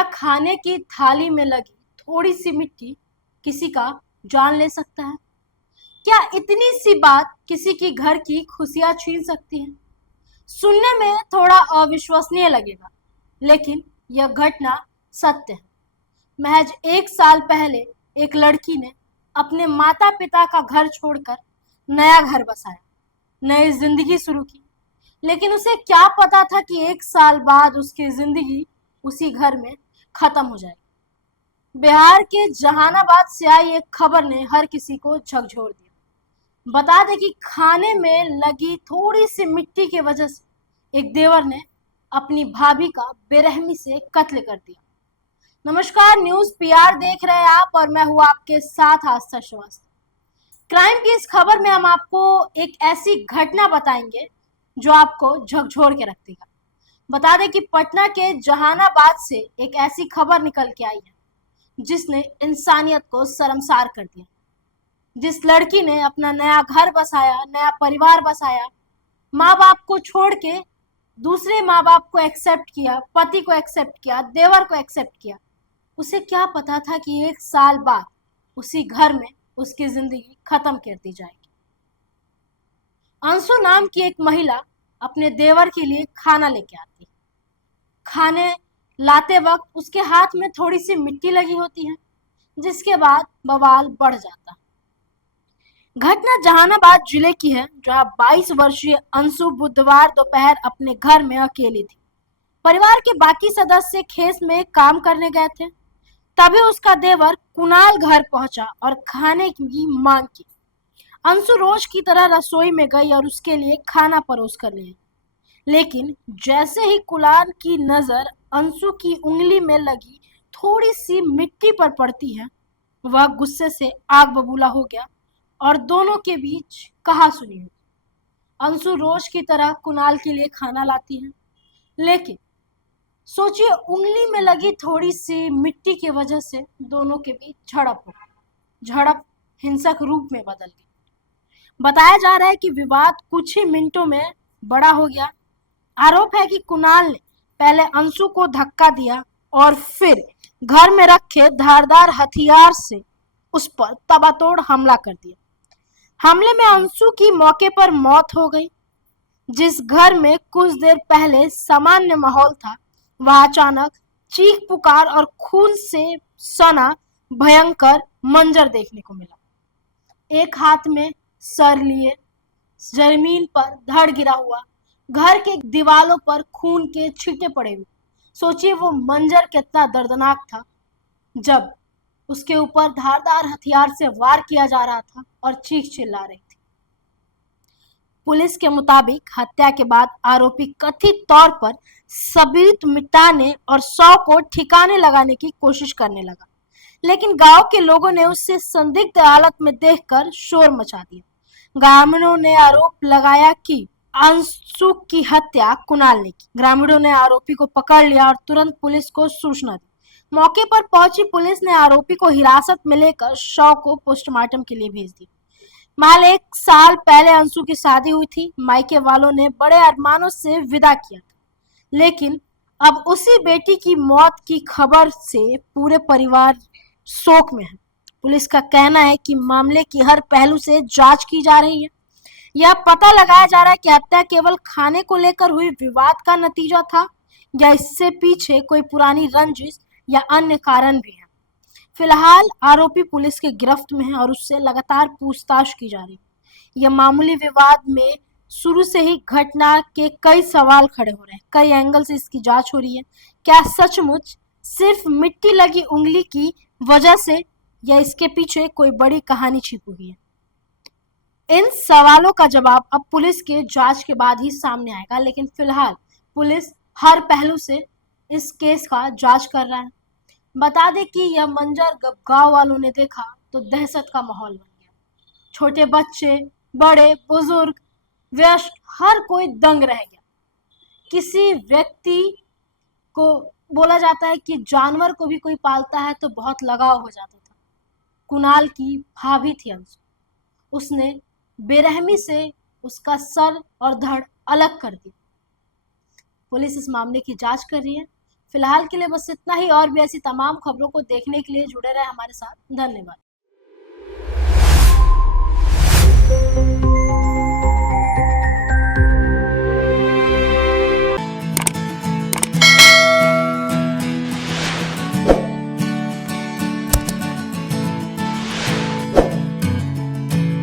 क्या खाने की थाली में लगी थोड़ी सी मिट्टी किसी का जान ले सकता है? क्या इतनी सी बात किसी की घर की खुशियां छीन सकती है? सुनने में थोड़ा अविश्वसनीय लगेगा, लेकिन यह घटना सत्य है। महज 1 साल पहले एक लड़की ने अपने माता पिता का घर छोड़कर नया घर बसाया, नई जिंदगी शुरू की। लेकिन उसे क्या पता था कि 1 साल बाद उसकी जिंदगी उसी घर में खत्म हो जाएगी। बिहार के जहानाबाद से आई एक खबर ने हर किसी को झकझोर दिया। बता दें कि खाने में लगी थोड़ी सी मिट्टी की वजह से एक देवर ने अपनी भाभी का बेरहमी से कत्ल कर दिया। नमस्कार, न्यूज पीआर देख रहे हैं आप और मैं हूं आपके साथ आस्था श्रीवास्तव। क्राइम की इस खबर में हम आपको एक ऐसी घटना बताएंगे जो आपको झकझोर के रख देगा। बता दें कि पटना के जहानाबाद से एक ऐसी खबर निकल के आई है जिसने इंसानियत को शर्मसार कर दिया। जिस लड़की ने अपना नया घर बसाया, नया परिवार बसाया, माँ बाप को छोड़ के दूसरे माँ बाप को एक्सेप्ट किया, पति को एक्सेप्ट किया, देवर को एक्सेप्ट किया, उसे क्या पता था कि 1 साल बाद उसी घर में उसकी जिंदगी खत्म कर दी जाएगी। अंशु नाम की एक महिला अपने देवर के लिए खाना लेके आती। खाने लाते वक्त उसके हाथ में थोड़ी सी मिट्टी लगी होती है, जिसके बाद बवाल बढ़ जाता। घटना जहानाबाद जिले की है, जहां 22 वर्षीय अंशु बुधवार दोपहर अपने घर में अकेली थी। परिवार के बाकी सदस्य खेत में काम करने गए थे। तभी उसका देवर कुणाल घर पहुंचा और खाने की मांग की। अंशु रोज की तरह रसोई में गई और उसके लिए खाना परोस कर ले। लेकिन जैसे ही कुणाल की नजर अंशु की उंगली में लगी थोड़ी सी मिट्टी पर पड़ती है, वह गुस्से से आग बबूला हो गया और दोनों के बीच कहासुनी हुई। अंशु रोज की तरह कुणाल के लिए खाना लाती है, लेकिन सोचिए उंगली में लगी थोड़ी सी मिट्टी की वजह से दोनों के बीच झड़प हो गई। झड़प हिंसक रूप में बदल गई। बताया जा रहा है कि विवाद कुछ ही मिनटों में बड़ा हो गया। आरोप है कि कुणाल ने पहले अंशु को धक्का दिया और फिर घर में रखे धारदार हथियार से उस पर ताबड़तोड़ हमला कर दिया। हमले में अंशु की मौके पर मौत हो गई। जिस घर में कुछ देर पहले सामान्य माहौल था, वह अचानक चीख पुकार और खून से सना भयंकर मंजर देखने को मिला। एक हाथ में सर लिए जमीन पर धड़ गिरा हुआ, घर के दीवालों पर खून के छींटे पड़े हुए। सोचिए वो मंजर कितना दर्दनाक था जब उसके ऊपर धारदार हथियार से वार किया जा रहा था और चीख चिल्ला रही थी। पुलिस के मुताबिक हत्या के बाद आरोपी कथित तौर पर सबूत मिटाने और शव को ठिकाने लगाने की कोशिश करने लगा, लेकिन गांव के लोगों ने उसे संदिग्ध हालत में देखकर शोर मचा दिया। ग्रामीणों ने आरोप लगाया कि अंशु की हत्या कुणाल ने की। ग्रामीणों ने आरोपी को पकड़ लिया और तुरंत पुलिस को सूचना दी। मौके पर पहुंची पुलिस ने आरोपी को हिरासत में लेकर शव को पोस्टमार्टम के लिए भेज दिया। माल 1 साल पहले अंशु की शादी हुई थी। मायके वालों ने बड़े अरमानों से विदा किया था, लेकिन अब उसी बेटी की मौत की खबर से पूरे परिवार शोक में है। पुलिस का कहना है कि मामले की हर पहलू से जांच की जा रही है। यह पता लगाया जा रहा है कि हत्या केवल खाने को लेकर हुई विवाद का नतीजा था या इससे पीछे कोई पुरानी रंजिश या अन्य कारण भी है। फिलहाल आरोपी पुलिस के गिरफ्त में है और उससे लगातार पूछताछ की जा रही है। यह मामूली विवाद में शुरू से ही घटना के कई सवाल खड़े हो रहे हैं। कई एंगल से इसकी जांच हो रही है। क्या सचमुच सिर्फ मिट्टी लगी उंगली की वजह से या इसके पीछे कोई बड़ी कहानी छिपी हुई है? इन सवालों का जवाब अब पुलिस के जांच के बाद ही सामने आएगा, लेकिन फिलहाल पुलिस हर पहलू से इस केस का जांच कर रहा है। बता दें कि यह मंजर जब गांव वालों ने देखा तो दहशत का माहौल बन गया। छोटे बच्चे, बड़े, बुजुर्ग, वयस्क, हर कोई दंग रह गया। किसी व्यक्ति को बोला जाता है कि जानवर को भी कोई पालता है तो बहुत लगाव हो जाता था। कुणाल की भाभी थी अंशु। उसने बेरहमी से उसका सर और धड़ अलग कर दी। पुलिस इस मामले की जांच कर रही है। फिलहाल के लिए बस इतना ही, और भी ऐसी तमाम खबरों को देखने के लिए जुड़े रहे हमारे साथ। धन्यवाद।